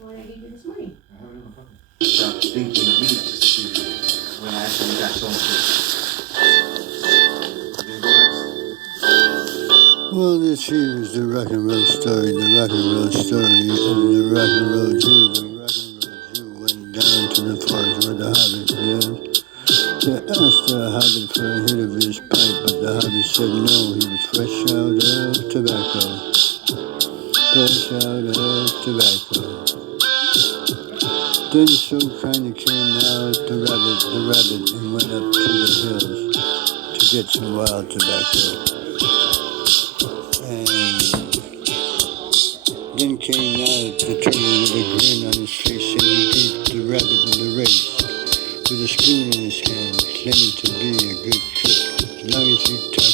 why I gave you this money. Stop thinking of me just to see when I actually got so much. Well, this here is the rock and roll story, the rock and roll story of the rock and roll Jew. The rock and roll Jew went down to the forest where the hobbit lived. They asked the hobbit for a hit of his pipe, but the hobbit said no, he was fresh out of tobacco. Fresh out of tobacco. Then so kinda came out the rabbit, and went up to the hills to get some wild tobacco. And then came out the turtle with a grin on his face, and he beat the rabbit in the race with a spoon in his hand, claiming to be a good cook. As long as you talk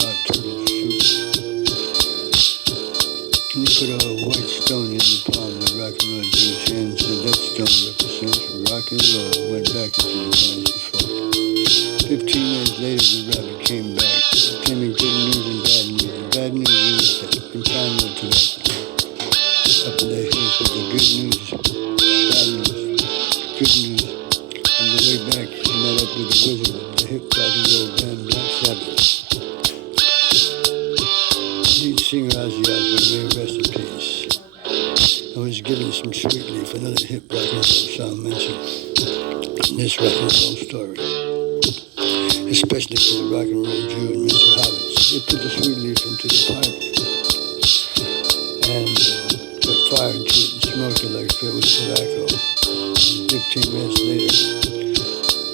about turtle soup. And he put a white stone in the palm of rock and roll Jew's hand and said that stone represents rock and roll. Went back into the fantasy folk. 15 minutes later, the rabbit came back, claiming good news and bad news. The bad news is that you can find no tobacco up in the hills, but the good news, bad news, good news. On the way back, he met up with the wizard of the hip rock and roll band Black Sabbath. Lead singer Ozzy Osbourne, may he rest in peace. I was given some sweet leaf, another hip rock and roll song mentioned in this rock and roll story. Especially for the rock and roll Jew and Mr. Hobbits. They put the sweet leaf into the pipe and put fire into it and smoked it like if it was tobacco. 15 minutes later,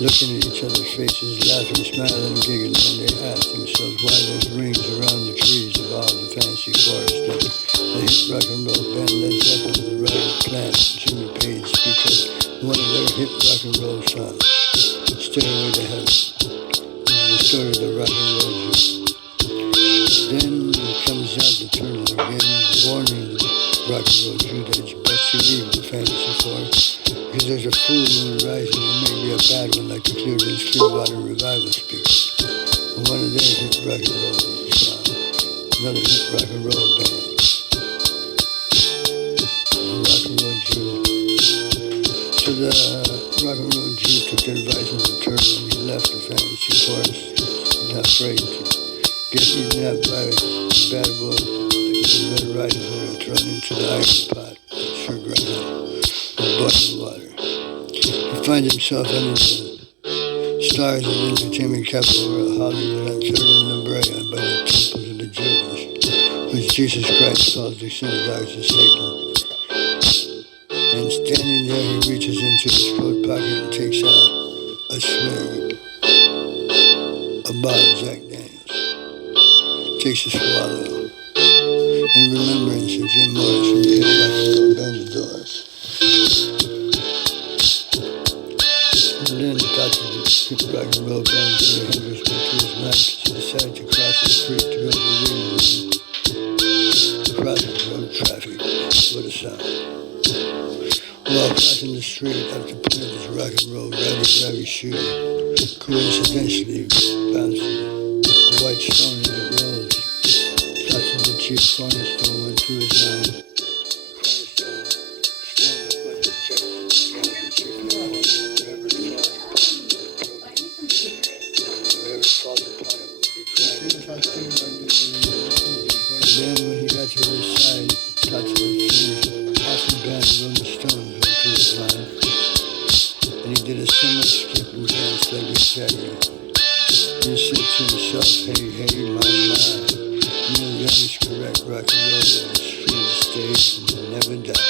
looking at each other's faces, laughing, smiling, and giggling, they asked themselves why those rings around the trees of all the fancy forest, like the hit rock and roll band Led Zeppelin, the Robert Plant, Jimmy Page, because one of their hit rock and roll songs, Stairway to Heaven. The story of the rock and roll Jew. Then comes out the turtle again, warning the rock and roll Jew that it's best to leave the fantasy forest because there's a full moon rising and maybe a bad one like the Clearwater Revival speaks. And one of their hit rock and roll songs, another hit rock and roll band. The rock and roll Jew. So the rock and roll Jew took the advice of the turtle and he left the fantasy forest. Not afraid to get eaten up by a bad wolf like the Red Riding Hood and thrown into the iron pot with sugar and boiling water. He finds himself under the stars of the entertainment capital of Hollywood and turned in the bray by the temples of the Jews, which Jesus Christ calls the synagogues of Satan. And standing there, he reaches into his coat pocket and takes out a swig. A bottle of Jack Daniels. Takes a swallow. In remembrance of Jim Morris and the hit rock and roll Bandadores. And then got to the hit rock and roll band Jimi Hendrix went to his night because he decided to cross the street to go to the reading room. Crossing road traffic. What a sound. While crossing the street after putting his rock and roll Ravi shoe, coincidentally bounced a white stone in the rolls. Touching the chief cornerstone went through his mind. Cornerstone, stone that went to check the chief cornerstone, whatever falls upon it will be cracked. And then when he got to his side, touching the fingers, awesome band of Rolling Stones went through his mind. And he did a similar skip and dance like a Shaggy. He said to himself, hey, my, Neil Young is correct, rock and roll is free to stay and never die.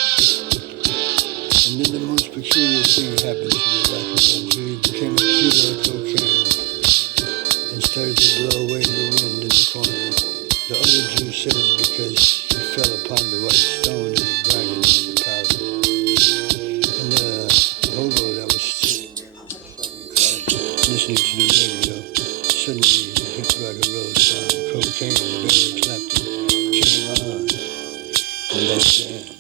And then the most peculiar thing happened to the rock and roll Jew. He became a kilo of cocaine and started to blow away in the wind in the corner. The other Jew said it's because he fell upon the white stone and it grinded into powder. And the hobo that was sitting there listening to the radio, suddenly the hit rock and roll song, Cocaine, the Barry Clapton, came on. And that's the end.